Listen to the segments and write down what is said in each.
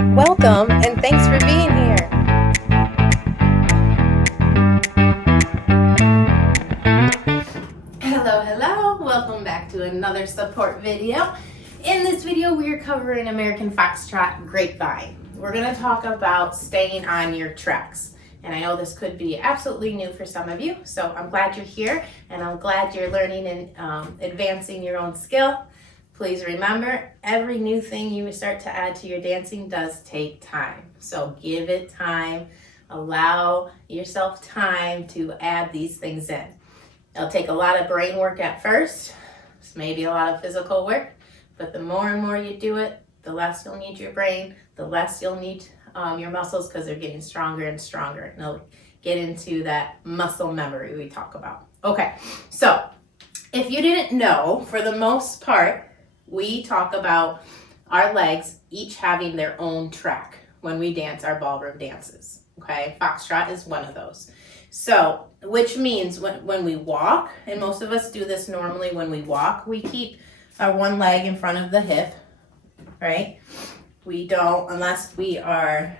Welcome and thanks for being here. Hello. Welcome back to another support video. In this video, we are covering American Foxtrot Grapevine. We're going to talk about staying on your tracks. And I know this could be absolutely new for some of you, so I'm glad you're here and I'm glad you're learning and advancing your own skill. Please remember, every new thing you start to add to your dancing does take time. So give it time. Allow yourself time to add these things in. It'll take a lot of brain work at first, maybe a lot of physical work, but the more and more you do it, the less you'll need your brain, the less you'll need your muscles because they're getting stronger and stronger. And they'll get into that muscle memory we talk about. Okay, so if you didn't know, for the most part, we talk about our legs each having their own track when we dance our ballroom dances, okay? Foxtrot is one of those. So, which means when we walk, and most of us do this normally when we walk, we keep our one leg in front of the hip, right? We don't, unless we are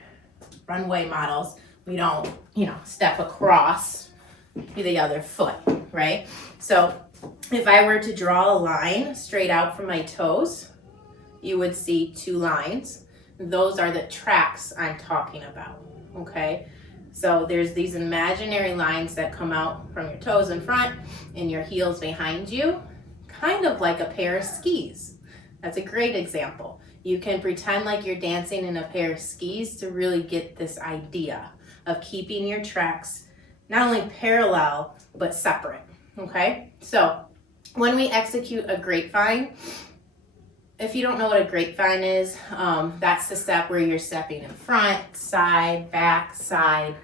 runway models, we don't, step across the other foot, right? So, if I were to draw a line straight out from my toes, you would see two lines. Those are the tracks I'm talking about, okay? So there's these imaginary lines that come out from your toes in front and your heels behind you, kind of like a pair of skis. That's a great example. You can pretend like you're dancing in a pair of skis to really get this idea of keeping your tracks not only parallel, but separate, okay? So when we execute a grapevine, if you don't know what a grapevine is, that's the step where you're stepping in front, side, back, side.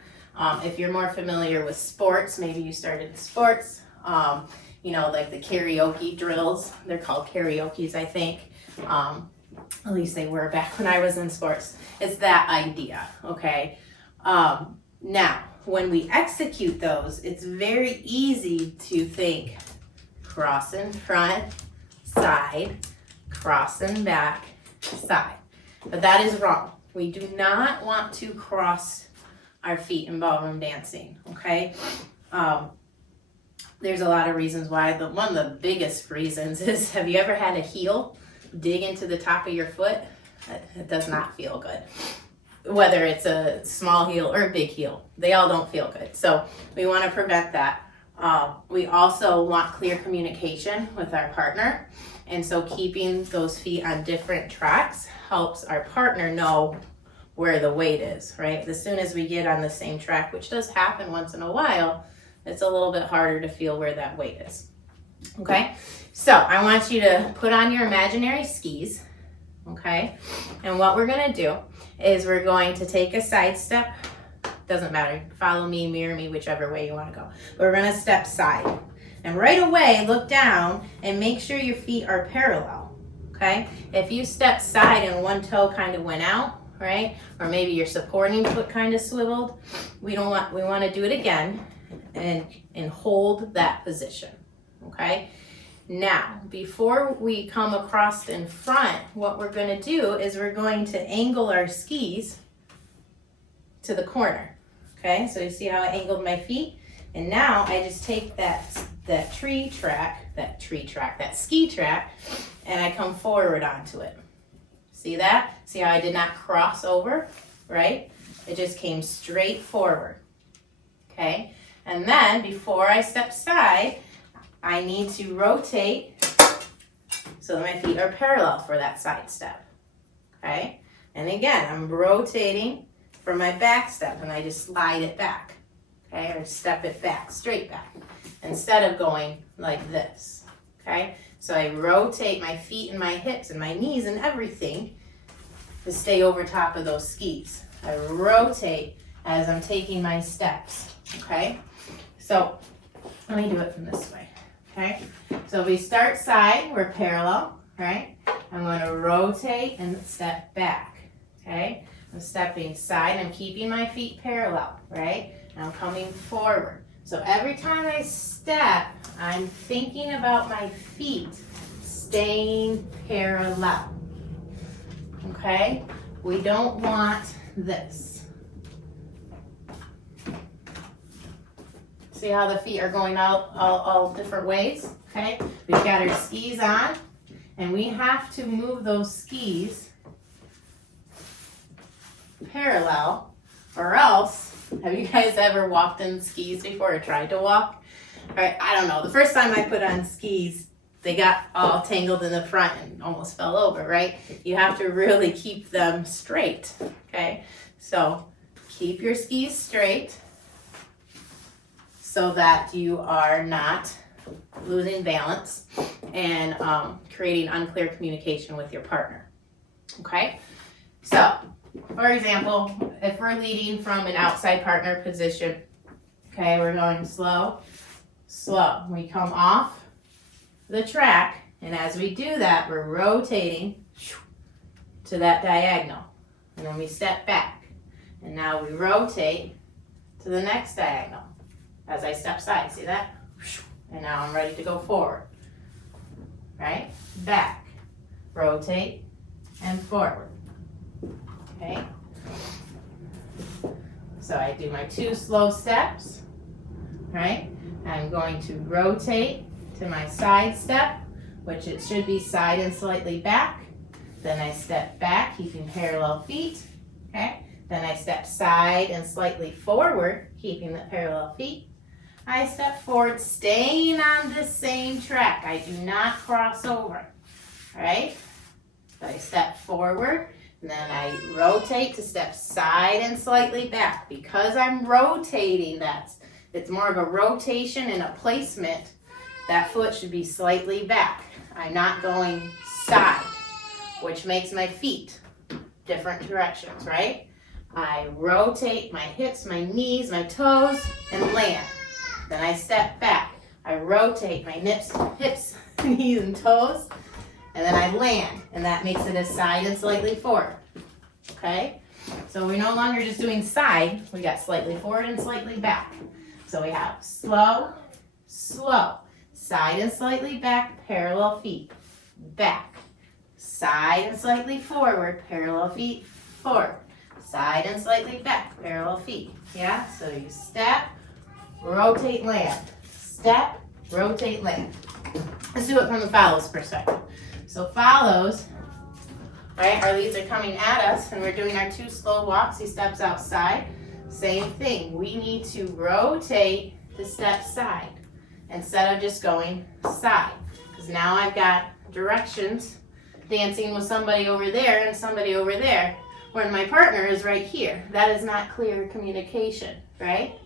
If you're more familiar with sports, maybe you started in sports, like the karaoke drills. They're called karaokes, I think. At least they were back when I was in sports. It's that idea, okay? Now, when we execute those, it's very easy to think cross in front, side, cross and back, side. But that is wrong. We do not want to cross our feet in ballroom dancing, okay? There's a lot of reasons why. One of the biggest reasons is, have you ever had a heel dig into the top of your foot? It does not feel good. Whether it's a small heel or a big heel, they all don't feel good. So we want to prevent that. We also want clear communication with our partner. And so keeping those feet on different tracks helps our partner know where the weight is, right? As soon as we get on the same track, which does happen once in a while, it's a little bit harder to feel where that weight is, okay? So I want you to put on your imaginary skis, okay? And what we're gonna do is we're going to take a side step. Doesn't matter, follow me, mirror me, whichever way you wanna go. We're gonna step side. And right away, look down and make sure your feet are parallel, okay? If you step side and one toe kind of went out, right? Or maybe your supporting foot kind of swiveled, we want to do it again and hold that position, okay? Now, before we come across in front, what we're gonna do is we're going to angle our skis to the corner, okay? So you see how I angled my feet? And now I just take that ski track, and I come forward onto it. See that? See how I did not cross over, right? It just came straight forward, okay? And then before I step side, I need to rotate so that my feet are parallel for that side step, okay? And again, I'm rotating for my back step and I just slide it back, okay? Or step it back, straight back, instead of going like this, okay? So I rotate my feet and my hips and my knees and everything to stay over top of those skis. I rotate as I'm taking my steps, okay? So let me do it from this way, okay? So we start side, we're parallel, right? I'm gonna rotate and step back, okay? I'm stepping side, I'm keeping my feet parallel, right? And I'm coming forward. So every time I step, I'm thinking about my feet staying parallel, okay? We don't want this. See how the feet are going out all different ways? Okay, we've got our skis on, and we have to move those skis parallel, or else, have you guys ever walked in skis before or tried to walk? All right, I don't know. The first time I put on skis, they got all tangled in the front and almost fell over, right? You have to really keep them straight, okay? So keep your skis straight so that you are not losing balance and creating unclear communication with your partner, okay? So, for example, if we're leading from an outside partner position, okay, we're going slow, slow. We come off the track, and as we do that, we're rotating to that diagonal. And then we step back. And now we rotate to the next diagonal as I step side. See that? And now I'm ready to go forward. Right? Back. Rotate and forward. Okay? So I do my 2 slow steps. Right? I'm going to rotate to my side step, which it should be side and slightly back. Then I step back, keeping parallel feet. Okay? Then I step side and slightly forward, keeping the parallel feet. I step forward, staying on the same track. I do not cross over. All right? So I step forward, and then I rotate to step side and slightly back. Because I'm rotating, it's more of a rotation and a placement. That foot should be slightly back. I'm not going side, which makes my feet different directions, right? I rotate my hips, my knees, my toes, and land. Then I step back. I rotate my hips, knees, and toes, and then I land. And that makes it a side and slightly forward, okay? So we're no longer just doing side. We got slightly forward and slightly back. So we have slow, slow. Side and slightly back, parallel feet, back. Side and slightly forward, parallel feet, forward. Side and slightly back, parallel feet. Yeah, so you step, rotate, land. Step, rotate, land. Let's do it from the follows perspective. So follows, right, our leads are coming at us, and we're doing our 2 slow walks. He steps outside. Same thing. We need to rotate to step side, instead of just going side. Because now I've got directions, dancing with somebody over there and somebody over there, when my partner is right here. That is not clear communication, right?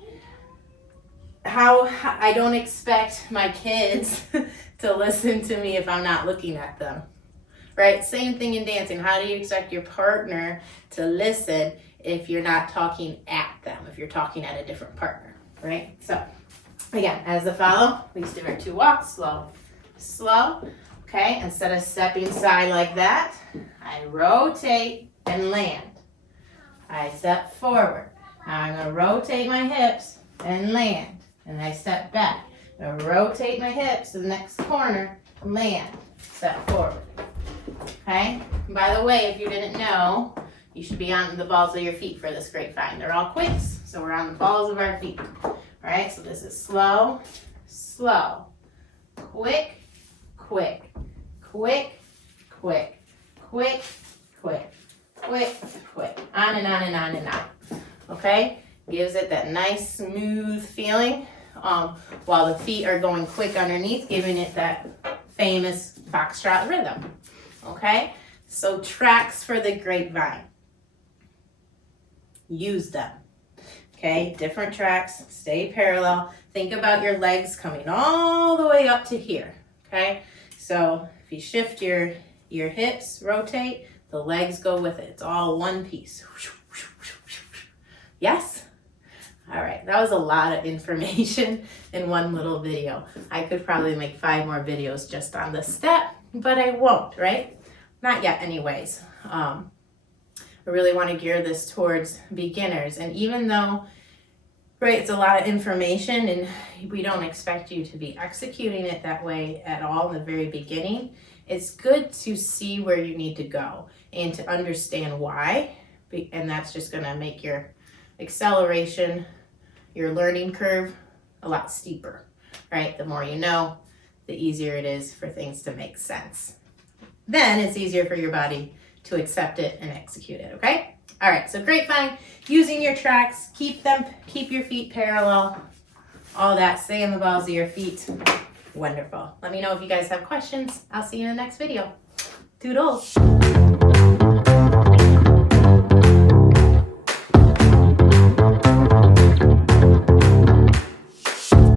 I don't expect my kids to listen to me if I'm not looking at them, right? Same thing in dancing. How do you expect your partner to listen if you're not talking at them, if you're talking at a different partner, right? So, again, as a follow, we just do our 2 walks, slow, slow, okay? Instead of stepping side like that, I rotate and land. I step forward. Now I'm gonna rotate my hips and land. And I step back. I'm gonna rotate my hips to the next corner, land, step forward, okay? And by the way, if you didn't know, you should be on the balls of your feet for this grapevine. They're all quicks, so we're on the balls of our feet. All right, so this is slow, slow, quick, quick, quick, quick, quick, quick, quick, quick, on and on and on and on. Okay, gives it that nice smooth feeling while the feet are going quick underneath, giving it that famous foxtrot rhythm. Okay, so tracks for the grapevine. Use them. Okay, different tracks, stay parallel. Think about your legs coming all the way up to here, okay? So if you shift your hips, rotate, the legs go with it. It's all one piece. Yes? All right, that was a lot of information in one little video. I could probably make 5 more videos just on this step, but I won't, right? Not yet anyways. I really want to gear this towards beginners. And even though, right, it's a lot of information and we don't expect you to be executing it that way at all in the very beginning, it's good to see where you need to go. and to understand why. And that's just going to make your acceleration, your learning curve, a lot steeper, right? The more you know, the easier it is for things to make sense. Then it's easier for your body to accept it and execute it, okay? All right, so grapevine, using your tracks, keep your feet parallel, all that, stay in the balls of your feet. Wonderful. Let me know if you guys have questions. I'll see you in the next video. Toodles.